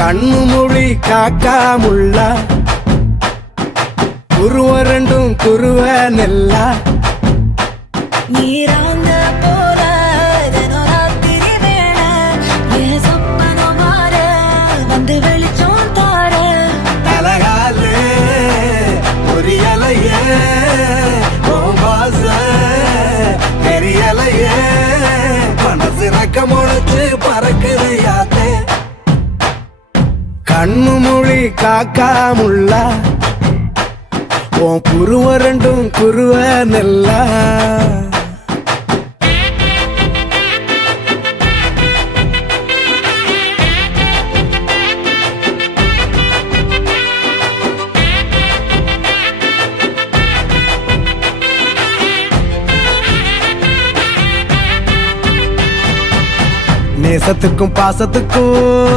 கண்ணு மொழி காக்காமுள்ள குருவ ரெண்டும் குருவ நெல்லா நீராங்க போல தினராத்திரி வேண என் சொப்பனம் மாற வந்து வெளிச்சம் தார தலகாலே பொரியலையே ஓம்பாச பெரியலையே மனசு ரக்க முளைச்சு பறக்குது யாத்தே கண்ணு மொழி காக்காமுள்ள உன் குருவ ரெண்டும் குருவ நெல்லா நேசத்துக்கும் பாசத்துக்கும்